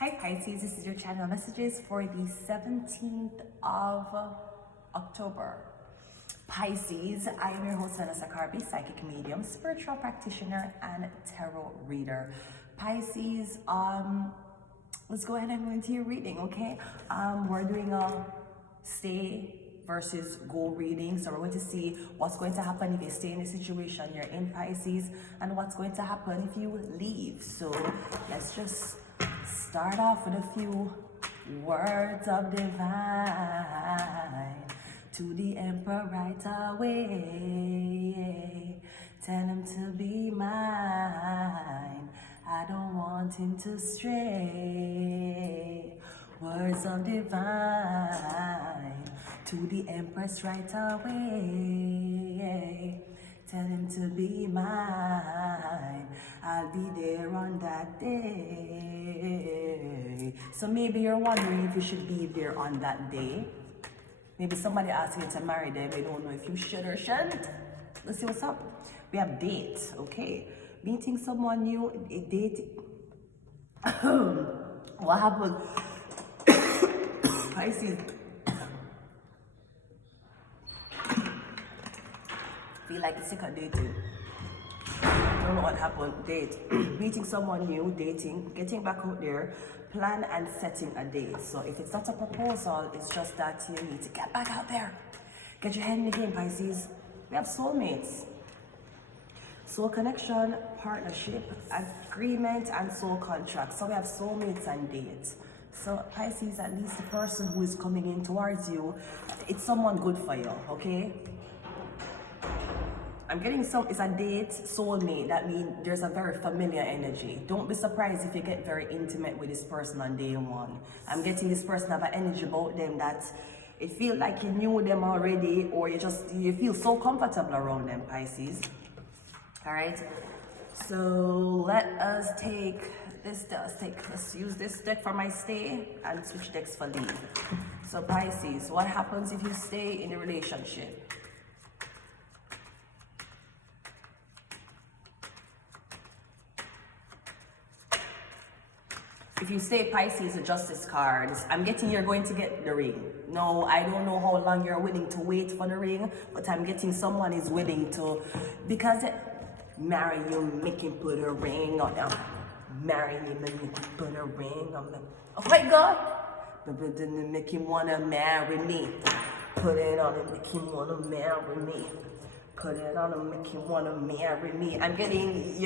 Hi Pisces, this is your channel messages for the 17th of October. Pisces, I am your host Vanessa Carby, psychic medium, spiritual practitioner, and tarot reader. Pisces, let's go ahead and go into your reading, okay? We're doing a stay versus go reading. So we're going to see what's going to happen if you stay in the situation you're in, Pisces, and what's going to happen if you leave. So let's just start off with a few words of divine to the emperor right away. Tell him to be mine. I don't want him to stray. Words of divine to the empress right away. Tell him to be mine. I'll be there on that day. So maybe you're wondering if you should be there on that day. Maybe somebody asked you to marry them. You don't know if you should or shouldn't. Let's see what's up. We have dates, okay? Meeting someone new, date. What happened? Pisces. Feel like it's sick of dating. Don't know what happened. Date. Meeting someone new, dating, getting back out there, plan and setting a date. So if it's not a proposal, it's just that you need to get back out there. Get your head in the game, Pisces. We have soulmates. Soul connection, partnership, agreement, and soul contract. So we have soulmates and dates. So Pisces, at least the person who is coming in towards you, it's someone good for you, okay? I'm getting it's a date, soulmate. That means there's a very familiar energy. Don't be surprised if you get very intimate with this person on day one. I'm getting this person have an energy about them that it feels like you knew them already, or you feel so comfortable around them, Pisces. All right. So let us take this let's use this deck for my stay and switch decks for leave. So Pisces, what happens if you stay in a relationship? If you stay, Pisces, the Justice cards, I'm getting you're going to get the ring. No, I don't know how long you're willing to wait for the ring, but I'm getting someone is willing to, because marry you, make him put a ring on him. Marry him and make him put a ring on him. Oh my God! Make him wanna marry me. Put it on him, make him wanna marry me. Put it on him, make him wanna marry me. I'm getting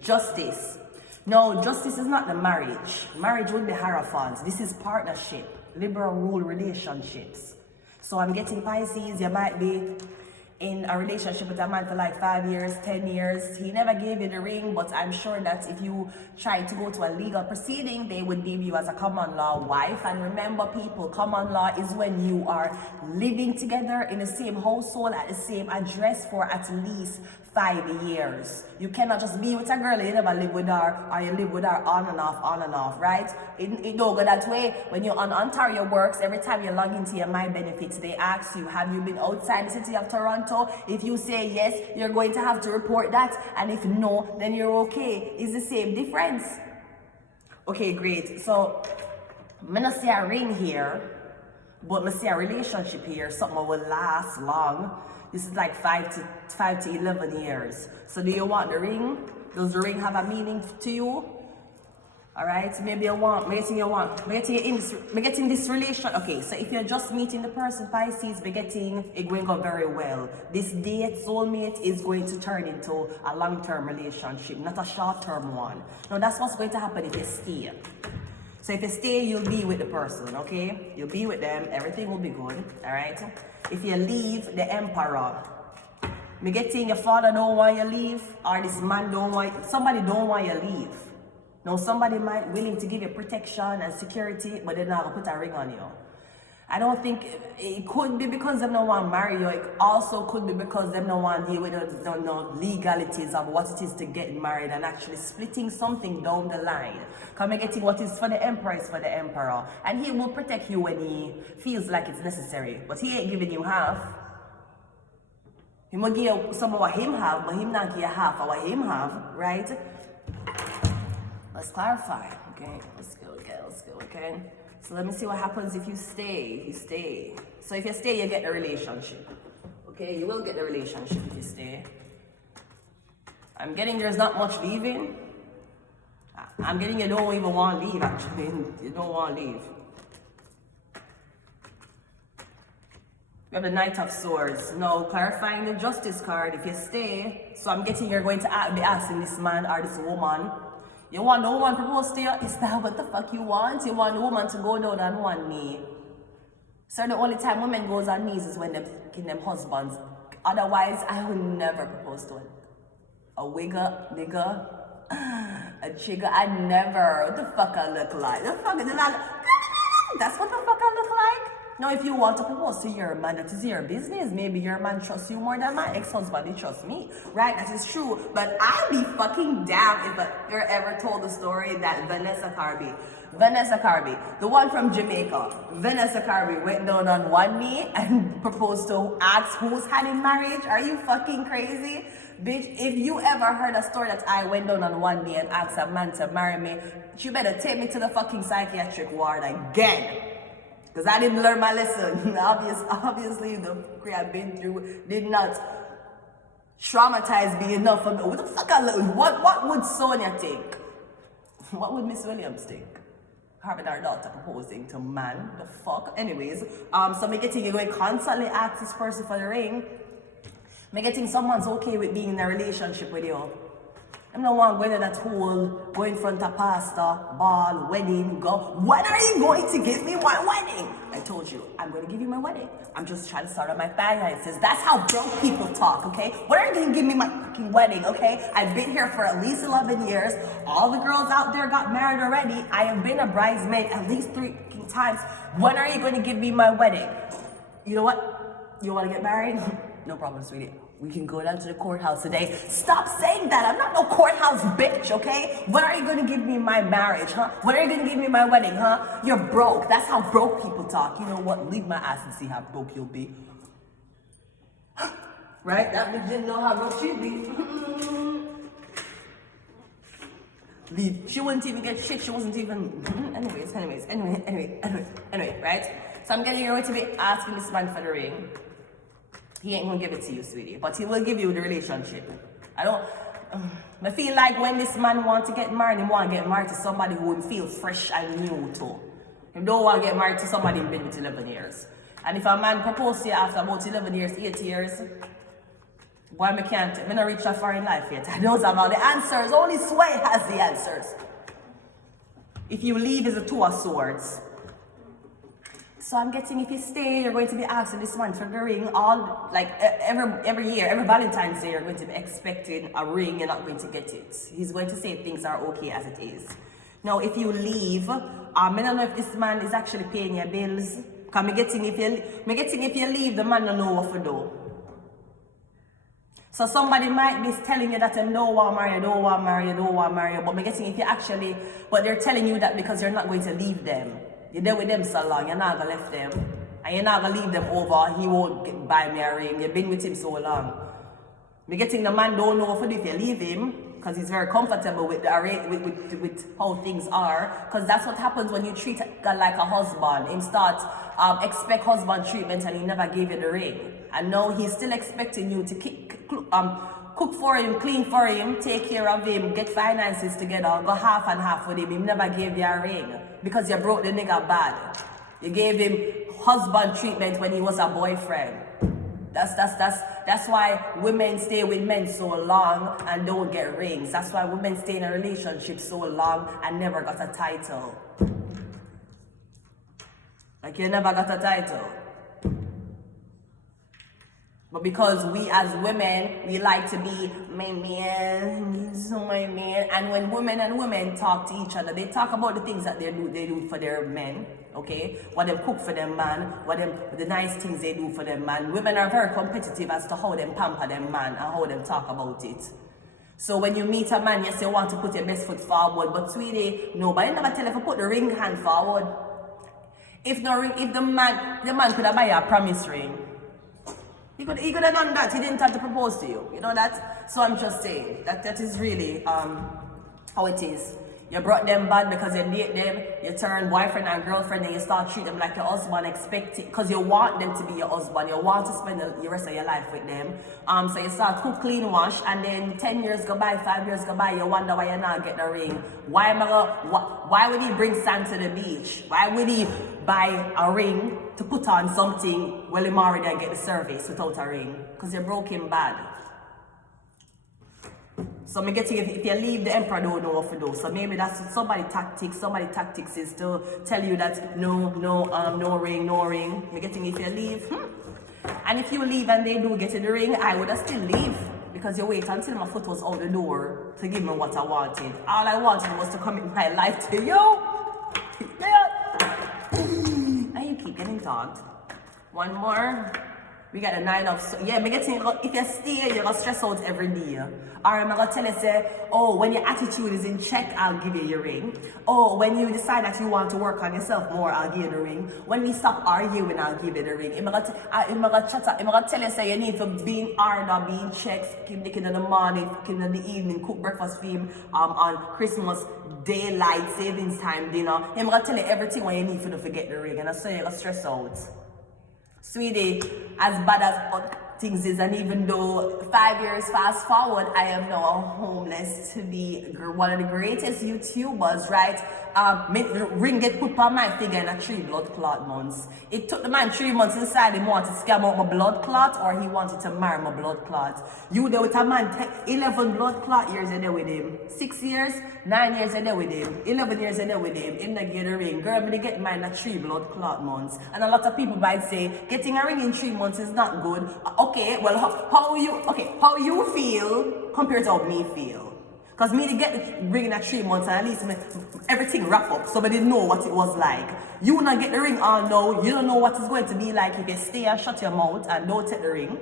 justice. No, justice is not the marriage. Marriage would be Hierophants. This is partnership, liberal rule relationships. So I'm getting Pisces, you might be in a relationship with a man for like 5 years, 10 years. He never gave you the ring, but I'm sure that if you try to go to a legal proceeding, they would deem you as a common law wife. And remember, people, common law is when you are living together in the same household at the same address for at least 5 years. You cannot just be with a girl and you never live with her, or you live with her on and off, right? It don't go that way. When you're on Ontario Works, every time you log into your My Benefits, they ask you, have you been outside the city of Toronto? If you say yes, you're going to have to report that. And if no, then you're okay. It's the same difference. Okay, great. So, I'm not see a ring here, but I see a relationship here, something that will last long. This is like 5 to 11 years. So do you want the ring? Does the ring have a meaning to you? All right, so maybe we're getting this relation. Okay, so if you're just meeting the person, Pisces, we're getting it going go very well. This date, soulmate, is going to turn into a long-term relationship, not a short-term one. Now that's what's going to happen if you stay. So if you stay, you'll be with the person, okay? You'll be with them, everything will be good, all right? If you leave, the emperor. Me getting your father don't want you leave, or this man somebody don't want you leave. Now somebody might willing to give you protection and security, but they're not gonna put a ring on you. I don't think, it could be because they don't want to marry you. It also could be because they don't want to deal with the legalities of what it is to get married and actually splitting something down the line. Come and getting what is for the emperor is for the emperor. And he will protect you when he feels like it's necessary. But he ain't giving you half. He might give you some of what him have, but him not give you half of what him have, right? Let's clarify. Okay, let's go, girls. let's go, okay? So let me see what happens if you stay. So if you stay, you get a relationship. Okay, you will get a relationship if you stay. I'm getting there's not much leaving. I'm getting you don't even want to leave, actually. You don't want to leave. We have the Knight of Swords. Now, clarifying the Justice card, if you stay, so I'm getting you're going to be asking this man or this woman, you want the woman to propose to you? Is that what the fuck you want? You want the woman to go down on one knee. So the only time women goes on knees is when they're picking them husbands. Otherwise, I would never propose to a wigger, nigga, a chigger. I never. What the fuck I look like? The fuck that's what the fuck I look like? Now, if you want to propose to your man, that is your business. Maybe your man trusts you more than my ex-husband, he trusts me. Right, that is true. But I'd be fucking damned if you're ever told the story that Vanessa Carby, the one from Jamaica, Vanessa Carby went down on one knee and proposed to ask who's hand in marriage. Are you fucking crazy? Bitch, if you ever heard a story that I went down on one knee and asked a man to marry me, you better take me to the fucking psychiatric ward again. Because I didn't learn my lesson. Obviously, the career I've been through did not traumatize me enough for me. What the fuck what would Sonia think? What would Miss Williams think? Having our daughter proposing to man, the fuck? Anyways, so me getting you going constantly ask this person for the ring. Me getting someone's okay with being in a relationship with you. I'm not one whether that whole go in front of pastor, ball, wedding, go. When are you going to give me my wedding? I told you, I'm going to give you my wedding. I'm just trying to start on my finances. That's how broke people talk, okay? When are you going to give me my fucking wedding, okay? I've been here for at least 11 years. All the girls out there got married already. I have been a bridesmaid at least 3 times. When are you going to give me my wedding? You know what? You want to get married? No problem, sweetie. We can go down to the courthouse today. Stop saying that. I'm not no courthouse bitch, okay? When are you going to give me my marriage, huh? When are you going to give me my wedding, huh? You're broke. That's how broke people talk. You know what? Leave my ass and see how broke you'll be. Right? That bitch didn't know how broke she'd be. Leave. She wouldn't even get shit. She wasn't even... Anyway, right? So I'm getting ready to be asking this man for the ring. He ain't gonna give it to you, sweetie, but he will give you the relationship. I feel like when this man wants to get married, he want to get married to somebody who will feel fresh and new too. He don't want to get married to somebody who's been with 11 years. And if a man proposes to you after about 11 years, 8 years, boy, I not reach that far in life yet. I don't have all the answers. Only Sway has the answers. If you leave, is a 2 of swords. So I'm getting, if you stay, you're going to be asking this man for the ring all, like every year, every Valentine's Day, you're going to be expecting a ring, you're not going to get it. He's going to say things are okay as it is. Now, if you leave, I don't know if this man is actually paying your bills. Because I'm getting, if you leave, the man don't know what to do. So somebody might be telling you that they don't want to marry, but I'm getting, if you actually, but they're telling you that because you're not going to leave them. You're there with them so long, you're not gonna left them. And you're not gonna leave them over, he won't buy me a ring. You've been with him so long. Me getting the man don't know what to do if you leave him, because he's very comfortable with with how things are. Because that's what happens when you treat a guy like a husband. Him start expect husband treatment and he never gave you the ring. And now he's still expecting you to cook for him, clean for him, take care of him, get finances together, go half and half with him. He never gave you a ring because you broke the nigga bad. You gave him husband treatment when he was a boyfriend. That's why women stay with men so long and don't get rings. That's why women stay in a relationship so long and never got a title. Like you never got a title. But because we as women, we like to be my man, he's my man. And when women and women talk to each other, they talk about the things that they do for their men, okay? What they cook for them man, the nice things they do for them man. Women are very competitive as to how they pamper them man and how they talk about it. So when you meet a man, yes, you want to put your best foot forward, but sweetie, nobody never tell you to put the ring hand forward. If the man could have buy you a promise ring, he could have done that. He didn't have to propose to you. You know that? So I'm just saying that is really how it is. You brought them bad because you date them, you turn boyfriend and girlfriend and you start treat them like your husband, expect it, because you want them to be your husband, you want to spend the rest of your life with them. So you start cook, clean, wash, and then 10 years go by, 5 years go by, you wonder why you're not getting a ring. Why would he bring sand to the beach? Why would he buy a ring to put on something while he married and get the service without a ring? Because you broke him bad. So I'm getting, if you leave, the emperor don't know what to do. So maybe that's somebody tactics is to tell you that no ring. I'm getting, if you leave, and if you leave and they do get in the ring, I would have still leave, because you wait until my foot was out the door to give me what I wanted. All I wanted was to commit my life to you. And you keep getting tagged. One more. We got a 9 of, yeah, I'm getting, if you stay, you're going to stress out every day. Or I'm going to tell you, say, oh, when your attitude is in check, I'll give you your ring. Oh, when you decide that you want to work on yourself more, I'll give you the ring. When we stop arguing, I'll give you the ring. I'm going to tell you, say, you need to be in order, be in checks, keep making in the morning, cooking in the evening, cook breakfast for him on Christmas, daylight, savings time, dinner. I'm going to tell you everything what you need for to forget the ring. And I say you're going to stress out. Sweetie, as bad as things is, and even though 5 years fast forward, I am now homeless to be one of the greatest YouTubers, right? Ring get put on my finger in a 3 blood clot months. It took the man 3 months inside him wanted to scam out my blood clot, or he wanted to marry my blood clot. You there with a man, 11 blood clot years you're there with him. 6 years, 9 years you're there with him. 11 years you're there with him. In the get a ring. Girl, me get mine at 3 blood clot months. And a lot of people might say, getting a ring in 3 months is not good. Okay, well, how you feel compared to how me feel? Because me to get the ring in 3 months, and at least everything wrap up, so I didn't know what it was like. You not get the ring all now, you don't know what it's going to be like if you stay and shut your mouth and don't take the ring.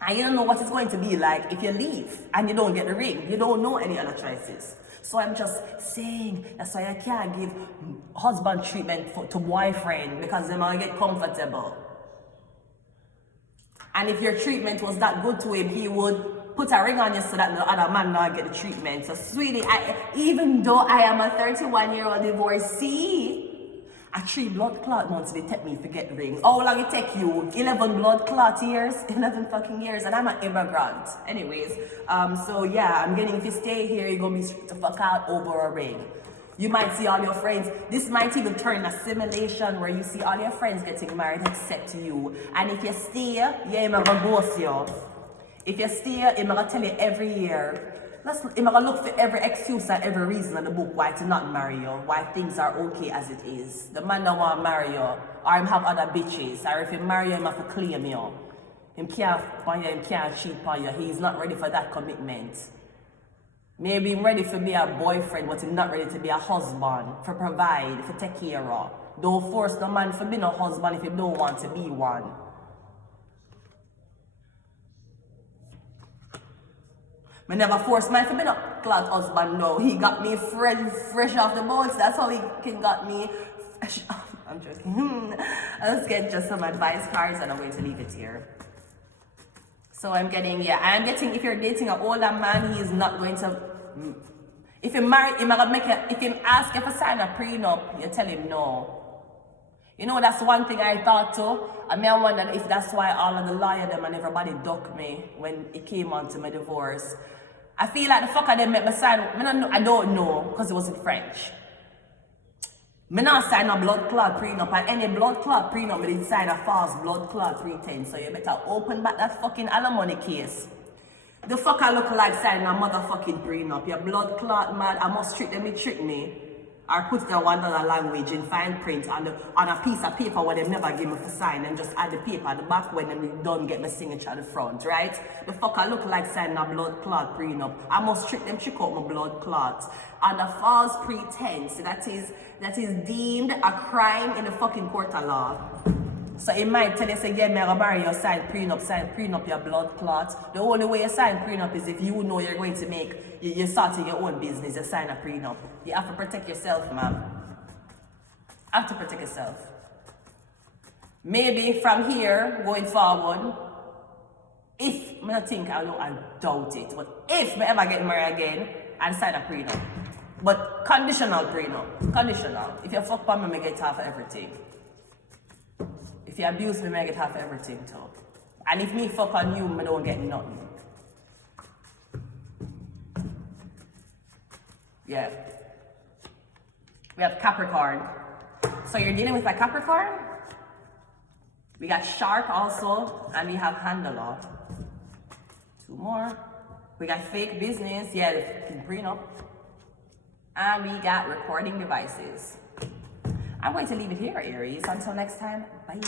And you don't know what it's going to be like if you leave and you don't get the ring. You don't know any other choices. So I'm just saying, that's why I can't give husband treatment to boyfriend, because they might get comfortable. And if your treatment was that good to him, he would put a ring on you so that the other man not get the treatment. So sweetie, even though I am a 31-year-old divorcee, a 3 blood clot months they take me to get the ring. How long it take you? 11 blood clot years? 11 fucking years, and I'm an immigrant. Anyways, so yeah, I'm getting, if you stay here, you're gonna be to fuck out over a ring. You might see all your friends. This might even turn a simulation where you see all your friends getting married except you. And if you stay, yeah, I'm gonna ghost you. If you stay, I'm gonna tell you every year. I'm gonna look for every excuse and every reason in the book why to not marry you, why things are okay as it is. The man don't want to marry you, or him have other bitches, or if he marry you, him have to claim you. Him can't find you, him can't cheat on you. He's not ready for that commitment. Maybe I'm ready to be a boyfriend, but I'm not ready to be a husband, for provide, for take care of. Don't force the man to be no husband if you don't want to be one. I never forced my to be no clout husband, no. He got me fresh off the boats. That's how he got me fresh off. I'm joking. Let's get just some advice cards and I'm going to leave it here. So I'm getting, if you're dating an older man, he is not going to, if you marry, if he ask you to sign a prenup, you tell him no. You know, that's one thing I thought too. I wonder if that's why all of the lawyers them and everybody ducked me when it came on to my divorce. I feel like the fucker them make me sign, I don't know, because it was in French. I not sign a blood clot prenup, and any blood clot prenup, I did sign a false blood clot pretense. So you better open back that fucking alimony case. The fucker look like signing a motherfucking prenup. Your blood clot mad, I must trick them, trick me. Or put the $1 language in fine print on a piece of paper where they never give me for sign, and just add the paper at the back when they don't get my signature at the front, right? The fucker look like signing a blood clot prenup. I must trick them, trick out my blood clots. And a false pretense that is deemed a crime in the fucking court of law. So it might tell you, say, yeah, I'm marry you, sign prenup your blood clots. The only way you sign prenup is if you know you're going to make, you're starting your own business, you sign a prenup. You have to protect yourself, ma'am. Have to protect yourself. Maybe from here, going forward, if, I don't think, I doubt it, but if I ever get married again, I'll sign a prenup. But conditional prenup. Conditional. If you fuck on me, I get half of everything. If you abuse me, I get half of everything too. And if me fuck on you, I don't get nothing. Yeah. We have Capricorn. So you're dealing with a Capricorn? We got Shark also, and we have Handler. 2 more. We got fake business, yeah, the fucking prenup. And we got recording devices. I'm going to leave it here, Aries. Until next time, bye.